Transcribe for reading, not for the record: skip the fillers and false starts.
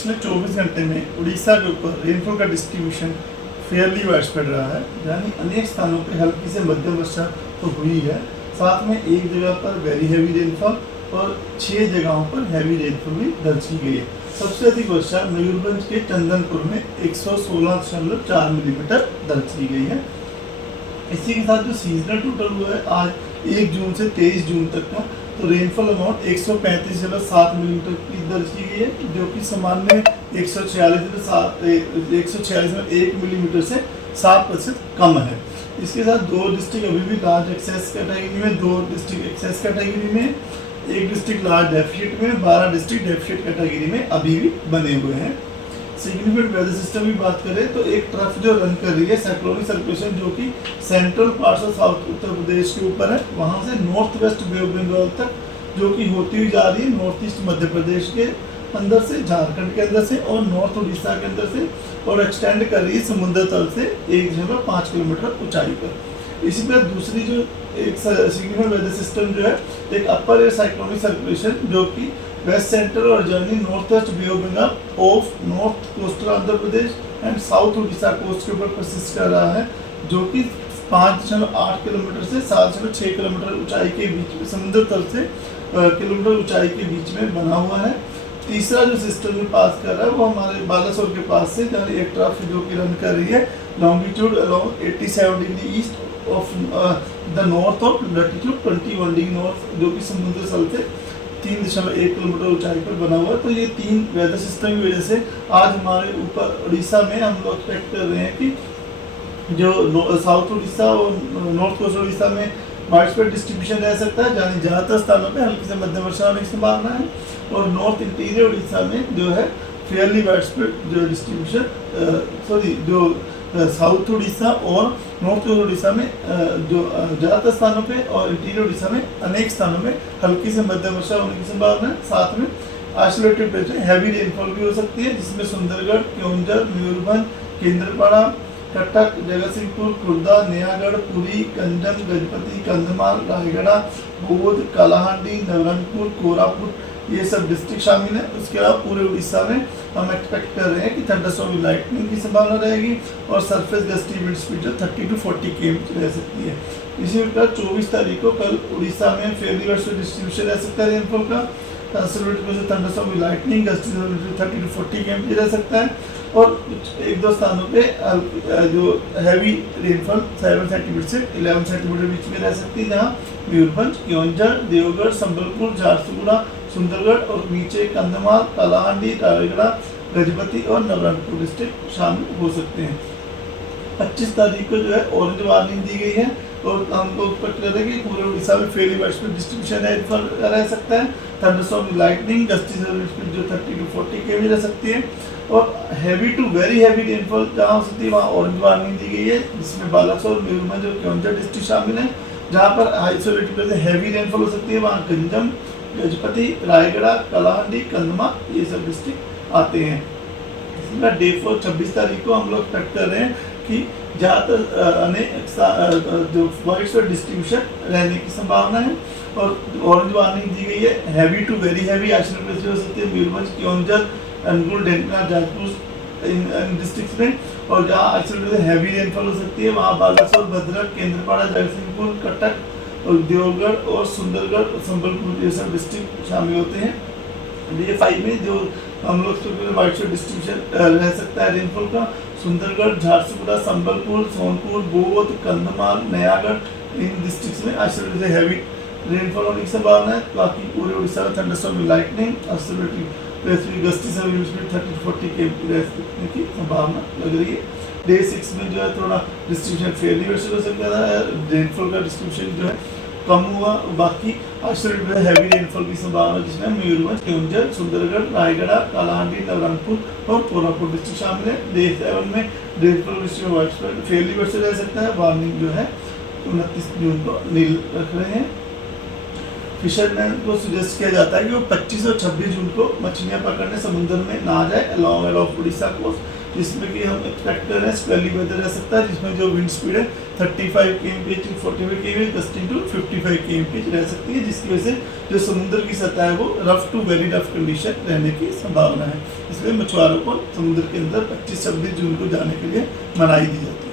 पिछले 24 घंटे में उड़ीसा के ऊपर रेनफॉल का डिस्ट्रीब्यूशन फेयरली वाइडस्प्रेड रहा है, यानी अनेक स्थानों पे हल्की से मध्यम वर्षा तो हुई है, साथ में एक जगह पर वेरी हैवी रेनफॉल और 6 जगहों पर हैवी रेनफॉल भी दर्ज की गई है। सबसे अधिक वर्षा मयूरभंज के चंदनपुर में 116.4 मिलीमीटर दर्ज की गई है। इसी के साथ जो सीजनल टोटल हुआ है आज 1 जून से 23 जून तक का, तो रेनफॉल अमाउंट 135.7 मिलीमीटर की दर्ज की गई है, जो कि सामान्य 146.1 मिलीमीटर से 7% कम है। इसके साथ 2 डिस्ट्रिक्ट अभी भी लार्ज एक्सेस कैटेगरी में, 2 डिस्ट्रिक्ट एक्सेस कैटेगरी में, 1 डिस्ट्रिक्ट लार्ज डेफिसिट में, 12 डिस्ट्रिक्ट डेफिसिट कैटेगरी में अभी भी बने हुए हैं। सिग्निफिकेंट वेदर सिस्टम की बात करें तो एक ट्रफ जो रन कर रही है साइक्लोनिक सर्कुलेशन, जो कि central parts of south Uttar Pradesh के ऊपर है, वहां से north west bay of Bengal तक, जो कि होती हुई जा रही है नॉर्थ ईस्ट मध्य प्रदेश के अंदर से, झारखंड के अंदर से और नॉर्थ उड़ीसा के अंदर से, और एक्सटेंड कर रही है समुद्र तल से 1.5 किलोमीटर ऊंचाई पर। इसी पर दूसरी जो एक सिग्निफिकेंट वेदर सिस्टम जो है, एक अपर एयर साइक्लोनिक सर्कुलेशन, जो कि वेस्ट सेंट्रल और journey north west bay of Bengal off north coastal Andhra Pradesh and south Orissa coast के ऊपर परसिस्ट कर रहा है, जो कि 5.8 किलोमीटर से 7.6 किलोमीटर ऊंचाई के बीच में, समुद्र तल से किलोमीटर ऊंचाई के बीच में बना हुआ है। तीसरा जो सिस्टम में पास कर रहा है वो हमारे बालासोर के पास से, यानी एक ट्रफ जो कि रन कर रही है longitude along 87 degree east of the north of latitude 21 degree north, जो कि समुद्र तल से 3.1 किलोमीटर ऊंचाई पर बना हुआ है। तो ये 3 वेदर सिस्टम की वजह से आज हमारे ऊपर उड़ीसा में हम लोग एक्सपेक्ट कर रहे हैं कि जो साउथ उड़ीसा और नॉर्थ कोस्ट उड़ीसा में वाइडस्प्रेड डिस्ट्रीब्यूशन रह सकता है, यानी ज़्यादातर स्थानों पे हल्की से मध्यम वर्षा होने की संभावना है, और नॉर्थ इंटीरियर उड़ीसा में जो है फेयरली वाइडस्प्रेड जो डिस्ट्रीब्यूशन जो साउथ उड़ीसा और नॉर्थ कोस्ट उड़ीसा में जो ज़्यादातर स्थानों पे और इंटीरियर उड़ीसा में अनेक स्थानों में हल्की से मध्यम वर्षा होने की संभावना है। साथ में आइसोलेटेड प्लेस में हैवी रेनफॉल भी हो सकती है, जिसमें सुंदरगढ़, केओंझर, मयूरभंज, केंद्रपाड़ा, कटक, जगतसिंहपुर, खुर्दा, नयागढ़, पुरी, गंजम, गजपति, कंधमाल, रायगढ़, बौद्ध, कालाहांडी, नवरंगपुर, कोरापुट, ये सब डिस्ट्रिक्ट शामिल है। उसके अलावा पूरे उड़ीसा में हम एक्सपेक्ट कर रहे हैं कि थंडरस्टॉर्म विद लाइटनिंग की संभावना रहेगी, और सरफेस गस्टी विंड स्पीड जो 30 to 40 km रह सकती है। इसी प्रकार 24 तारीख को कल उड़ीसा में फेयरली वाइडस्प्रेड डिस्ट्रीब्यूशन रह सकता है रेनफॉल का, thunderstorm with lightning, gusty 30 to 40 km रह सकता है, और 1-2 स्थानों पे जो हैवी रेनफॉल 7 सेंटीमीटर से 11 सेंटीमीटर बीच में रह सकती है, जहाँ मयूरभंज, केओंझर, देवगढ़, संबलपुर, झारसुगुड़ा, सुंदरगढ़ और नीचे कंधमाल, कालाहांडी, रायगढ़, गजपति और नवरंगपुर डिस्ट्रिक्ट शामिल हो सकते हैं। 25 तारीख को जो है ऑरेंज वार्निंग दी गई है, और हम लोग एक्सपेक्ट कर रहे हैं कि पूरे उड़ीसा में फेयरली वाइडस्प्रेड डिस्ट्रीब्यूशन रह सकता है। Thunderstorm with lightning, gusty speed जो 30 to 40 km रह सकती है, और heavy to very heavy rainfall जहाँ हो सकती है वहाँ ऑरेंज वार्निंग दी गई है, जिसमें बालासोर, मयूरभंज और केओंझर डिस्ट्रिक्ट शामिल है। जहाँ पर आइसोलेटेड प्लेस हैवी रेनफॉल हो सकती है वहाँ गंजम, गजपति, रायगढ़, कालाहांडी, कंधमा, ये सब डिस्ट्रिक्ट आते हैं। इसी बार डे 4 26 तारीख को हम लोग एक्सपेक्ट कर रहे हैं कि ज़्यादातर अनेक जो वाइडस्प्रेड डिस्ट्रीब्यूशन रहने की संभावना है, और ऑरेंज वार्निंग दी गई है। Heavy to very heavy isolated place हो सकती है मयूरभंज, केओंझर, अनुगुल, ढेंकनाथ, जाजपुर इन डिस्ट्रिक्ट्स में, और जहाँ आइसोलेटेड हैवी रेनफॉल हो सकती है वहाँ बालासोर, भद्रक, केंद्रपाड़ा, जगतसिंहपुर, कटक और देवगढ़ और सुंदरगढ़, संबलपुर, ये सब डिस्ट्रिक्ट शामिल होते हैं। डे 5 में जो हम लोग वाइडस्प्रेड डिस्ट्रीब्यूशन रह सकता है रेनफॉल का, सुंदरगढ़, झारसुगुड़ा, संबलपुर, सोनपुर, बौद्ध, कंधमाल, नयागढ़ इन डिस्ट्रिक्ट्स में आइसोलेटेड हैवी रेनफॉल होने की संभावना है। बाकी पूरे उड़ीसा में thunderstorm with lightning, gusty 30 to 40 km रहने की संभावना लग रही है। डे 6 में जो है थोड़ा डिस्ट्रीब्यूशन फेयरली वाइडस्प्रेड हो सकता है, रेनफॉल का डिस्ट्रीब्यूशन जो है कम हुआ, बाकी आइसोलेटेड हैवी रेनफॉल की संभावना जिसमें मयूरभंज, केओंझर, सुंदरगढ़, रायगढ़, कालाहांडी, नवरंगपुर और कोरापुट डिस्ट्रिक्ट शामिल है। डे 7 में rainfall distribution widespread Fairlie widespread रह सकता है। वार्निंग जो है 29 जून को नील रख रहे हैं। फिशरमैन को सजेस्ट किया जाता है कि वो 25 और 26 जून को मछलियां पकड़ने समुद्र में ना जाए अलोंग ऑफ उड़ीसा कोस्ट, जिसमें कि हम एक्सपेक्ट कर रहे हैं स्पेली वेदर रह सकता है, जिसमें जो विंड स्पीड है 35 kmph to 45 kmph gusting to 55 kmph रह सकती है, जिसकी वजह से जो समुद्र की सतह है वो rough to very rough condition रहने की संभावना है। इसलिए मछुआरों को समुद्र के अंदर 25-26 जून को जाने के लिए मनाही दी जाती है।